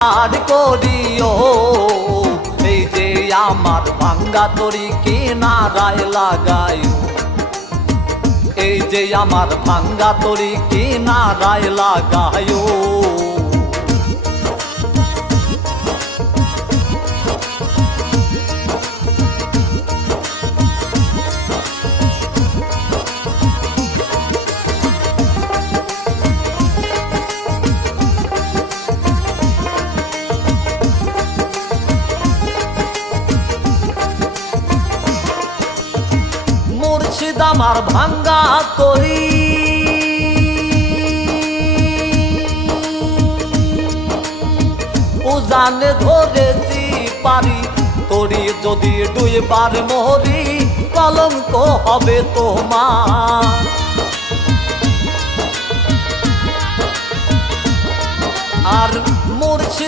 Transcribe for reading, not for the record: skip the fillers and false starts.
আর করিও এই যে আমার ভাঙ্গা তরি কিনারায় লাগাইও, এই যে আমার ভাঙ্গা তরি কিনারায় লাগাইও। মুর্শিদ আমার ভাঙ্গা তরি উজানে ধরেছি পারি, তরি যদি দুইবার মরি কলঙ্ক হবে তোমার। আর মুর্শিদ